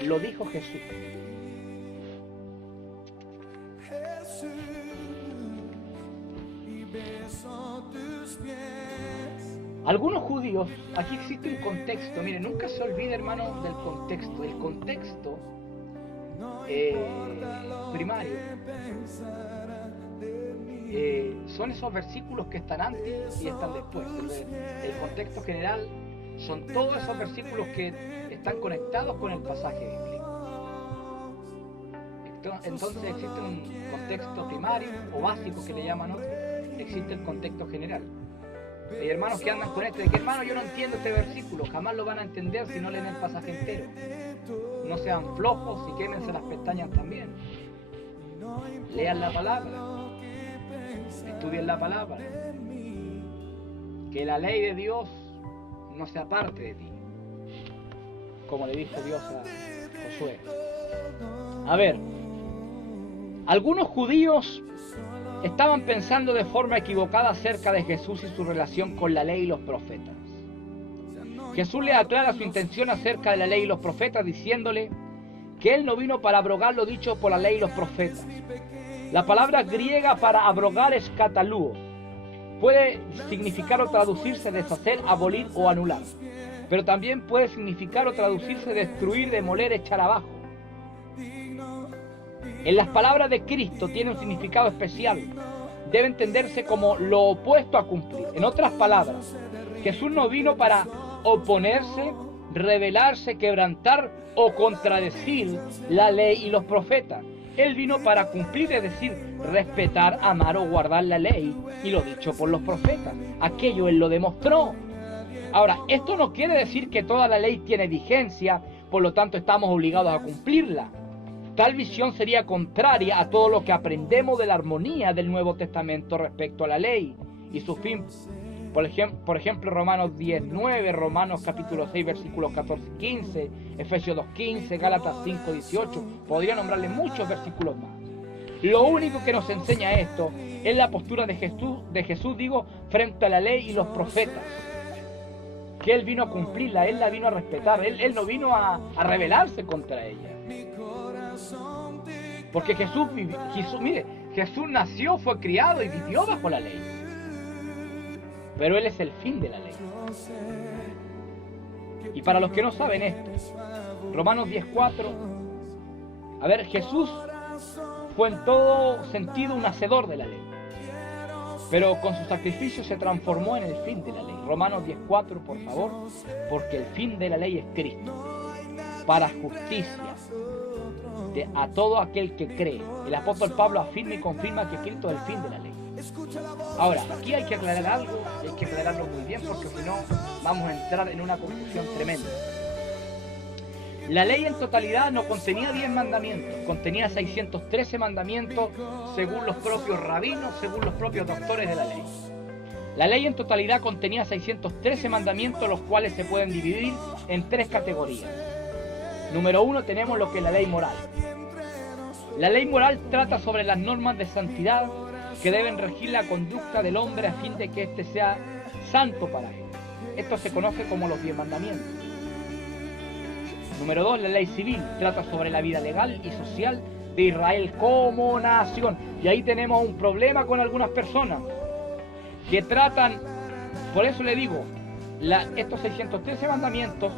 lo dijo Jesús. Algunos judíos, aquí existe un contexto, miren, nunca se olvide, hermanos, del contexto. El contexto primario son esos versículos que están antes y están después. El contexto general son todos esos versículos que están conectados con el pasaje bíblico. Entonces existe un contexto primario o básico que le llaman otros, existe el contexto general. Hay hermanos que andan con esto de que, hermano, yo no entiendo este versículo, jamás lo van a entender si no leen el pasaje entero. No sean flojos y quémense las pestañas también. Lean la palabra, estudien la palabra, que la ley de Dios no se aparte de ti, como le dijo Dios a Josué. A ver, algunos judíos estaban pensando de forma equivocada acerca de Jesús y su relación con la ley y los profetas. Jesús le aclara su intención acerca de la ley y los profetas, diciéndole que Él no vino para abrogar lo dicho por la ley y los profetas. La palabra griega para abrogar es katalúo. Puede significar o traducirse deshacer, abolir o anular. Pero también puede significar o traducirse destruir, demoler, echar abajo. En las palabras de Cristo tiene un significado especial. Debe entenderse como lo opuesto a cumplir. En otras palabras, Jesús no vino para oponerse, rebelarse, quebrantar o contradecir la ley y los profetas. Él vino para cumplir, es decir, respetar, amar o guardar la ley y lo dicho por los profetas. Aquello Él lo demostró. Ahora, esto no quiere decir que toda la ley tiene vigencia, por lo tanto estamos obligados a cumplirla. Tal visión sería contraria a todo lo que aprendemos de la armonía del Nuevo Testamento respecto a la ley y su fin. Por ejemplo, Romanos 10:9, Romanos capítulo 6, versículos 14-15, Efesios 2:15, Gálatas 5:18. Podría nombrarle muchos versículos más. Lo único que nos enseña esto es la postura de Jesús, frente a la ley y los profetas. Que Él vino a cumplirla, Él la vino a respetar, Él no vino a rebelarse contra ella. Porque Jesús nació, fue criado y vivió bajo la ley. Pero Él es el fin de la ley. Y para los que no saben esto, Romanos 10:4, a ver, Jesús fue en todo sentido un hacedor de la ley, pero con su sacrificio se transformó en el fin de la ley. Romanos 10:4, por favor, porque el fin de la ley es Cristo, para justicia a todo aquel que cree. El apóstol Pablo afirma y confirma que Cristo es el fin de la ley. Ahora, aquí hay que aclarar algo, hay que aclararlo muy bien, porque si no vamos a entrar en una confusión tremenda. La ley en totalidad no contenía 10 mandamientos, contenía 613 mandamientos según los propios rabinos, según los propios doctores de la ley. La ley en totalidad contenía 613 mandamientos, los cuales se pueden dividir en 3 categorías. Número 1 tenemos lo que es la ley moral. La ley moral trata sobre las normas de santidad que deben regir la conducta del hombre a fin de que éste sea santo para él. Esto se conoce como los 10 mandamientos. Número 2, la ley civil trata sobre la vida legal y social de Israel como nación. Y ahí tenemos un problema con algunas personas que tratan, por eso le digo, estos 613 mandamientos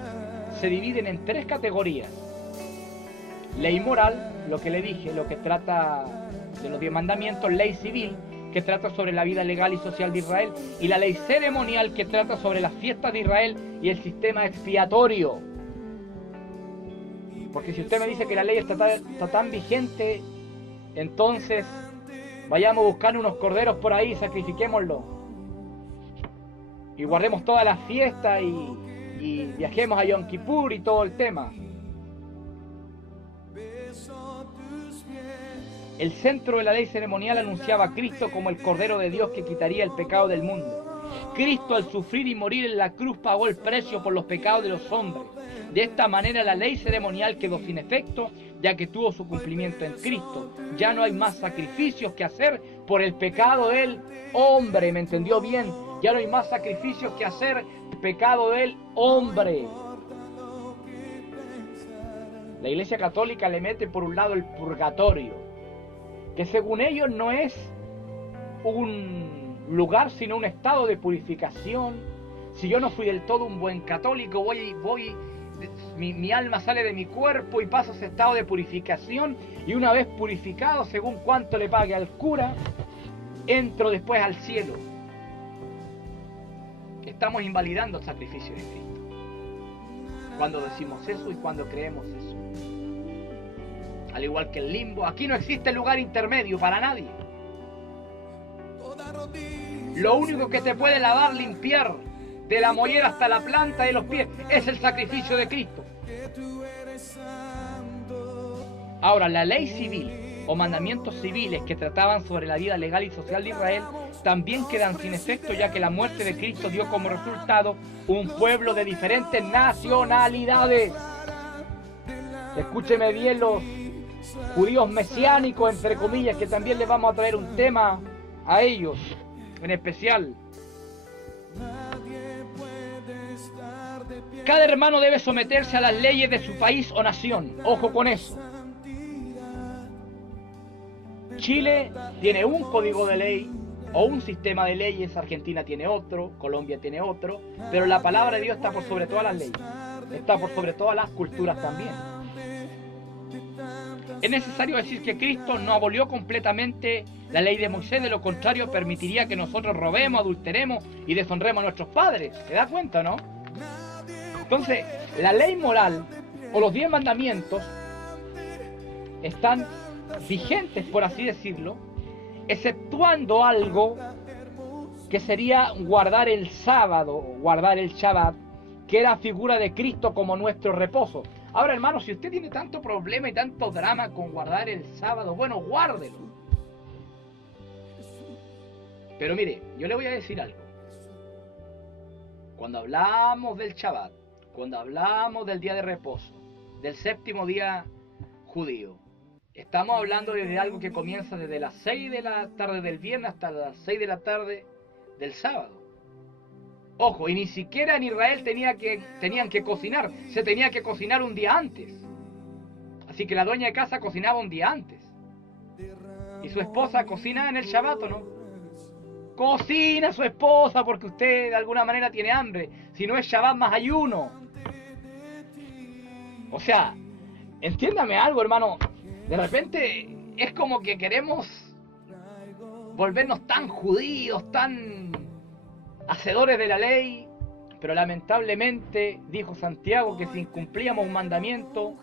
se dividen en 3 categorías. Ley moral, lo que le dije, lo que trata de los 10 mandamientos. Ley civil, que trata sobre la vida legal y social de Israel. Y la ley ceremonial, que trata sobre las fiestas de Israel y el sistema expiatorio. Porque si usted me dice que la ley está tan vigente, entonces vayamos a buscar unos corderos por ahí y sacrifiquémoslo. Y guardemos todas las fiestas y viajemos a Yom Kippur y todo el tema. El centro de la ley ceremonial anunciaba a Cristo como el Cordero de Dios que quitaría el pecado del mundo. Cristo, al sufrir y morir en la cruz, pagó el precio por los pecados de los hombres. De esta manera la ley ceremonial quedó sin efecto, ya que tuvo su cumplimiento en Cristo. Ya no hay más sacrificios que hacer por el pecado del hombre, ¿me entendió bien? Ya no hay más sacrificios que hacer por el pecado del hombre. La Iglesia Católica le mete por un lado el purgatorio, que según ellos no es un lugar sino un estado de purificación. Si yo no fui del todo un buen católico, mi alma sale de mi cuerpo y pasa ese estado de purificación, y una vez purificado, según cuánto le pague al cura, entro después al cielo. Estamos invalidando el sacrificio de Cristo cuando decimos eso y cuando creemos eso. Al igual que el limbo, aquí no existe lugar intermedio para nadie. Lo único que te puede lavar, limpiar de la mollera hasta la planta de los pies es el sacrificio de Cristo. Ahora, la ley civil o mandamientos civiles que trataban sobre la vida legal y social de Israel también quedan sin efecto, ya que la muerte de Cristo dio como resultado un pueblo de diferentes nacionalidades. Escúcheme bien, los judíos mesiánicos, entre comillas, que también les vamos a traer un tema a ellos en especial. Cada hermano debe someterse a las leyes de su país o nación. Ojo con eso. Chile tiene un código de ley o un sistema de leyes, Argentina tiene otro, Colombia tiene otro, pero la palabra de Dios está por sobre todas las leyes, está por sobre todas las culturas también. Es necesario decir que Cristo no abolió completamente la ley de Moisés, de lo contrario permitiría que nosotros robemos, adulteremos y deshonremos a nuestros padres. ¿Se da cuenta, no? Entonces, la ley moral o los 10 mandamientos están vigentes, por así decirlo, exceptuando algo que sería guardar el sábado, guardar el Shabbat, que era figura de Cristo como nuestro reposo. Ahora, hermano, si usted tiene tanto problema y tanto drama con guardar el sábado, bueno, guárdelo. Pero mire, yo le voy a decir algo. Cuando hablamos del Shabbat, cuando hablamos del día de reposo, del séptimo día judío, Estamos hablando de algo que comienza desde las 6 de la tarde del viernes hasta las 6 de la tarde del sábado. Ojo, y ni siquiera en Israel tenían que cocinar, se tenía que cocinar un día antes. Así que la dueña de casa cocinaba un día antes. Y su esposa cocina en el Shabbat, ¿no? Cocina su esposa porque usted de alguna manera tiene hambre. Si no es Shabbat más ayuno. O sea, entiéndame algo, hermano. De repente es como que queremos volvernos tan judíos, tan hacedores de la ley, pero lamentablemente dijo Santiago que si incumplíamos un mandamiento,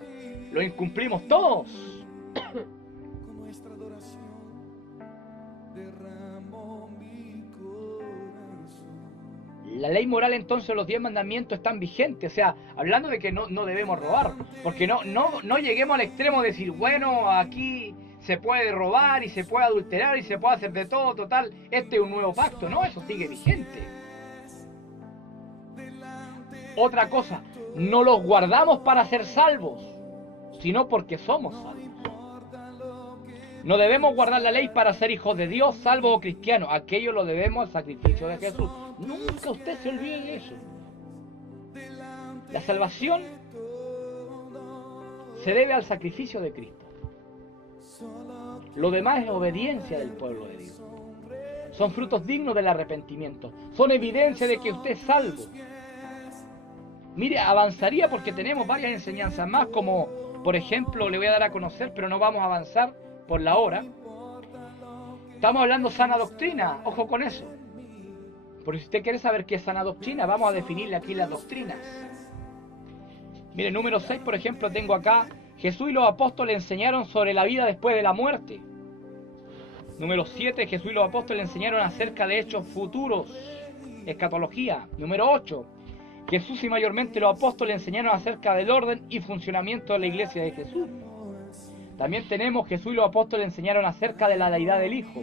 lo incumplimos todos. La ley moral entonces, los 10 mandamientos están vigentes, o sea, hablando de que no debemos robar, porque no lleguemos al extremo de decir, bueno, aquí se puede robar y se puede adulterar y se puede hacer de todo, total, este es un nuevo pacto, no, eso sigue vigente. Otra cosa, no los guardamos para ser salvos, sino porque somos salvos. No debemos guardar la ley para ser hijos de Dios, salvos o cristianos. Aquello lo debemos al sacrificio de Jesús. Nunca usted se olvide de eso. La salvación se debe al sacrificio de Cristo. Lo demás es obediencia del pueblo de Dios. Son frutos dignos del arrepentimiento. Son evidencia de que usted es salvo. Mire, avanzaría porque tenemos varias enseñanzas más, como por ejemplo, le voy a dar a conocer, pero no vamos a avanzar por la hora. Estamos hablando sana doctrina, ojo con eso. Porque si usted quiere saber qué es sana doctrina, vamos a definirle aquí las doctrinas. Mire, número 6, por ejemplo, tengo acá, Jesús y los apóstoles enseñaron sobre la vida después de la muerte. Número 7, Jesús y los apóstoles enseñaron acerca de hechos futuros, escatología. Número 8, Jesús y mayormente los apóstoles enseñaron acerca del orden y funcionamiento de la iglesia de Jesús. También tenemos Jesús y los apóstoles enseñaron acerca de la deidad del Hijo.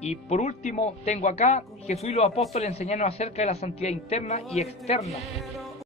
Y por último tengo acá, Jesús y los apóstoles enseñaron acerca de la santidad interna y externa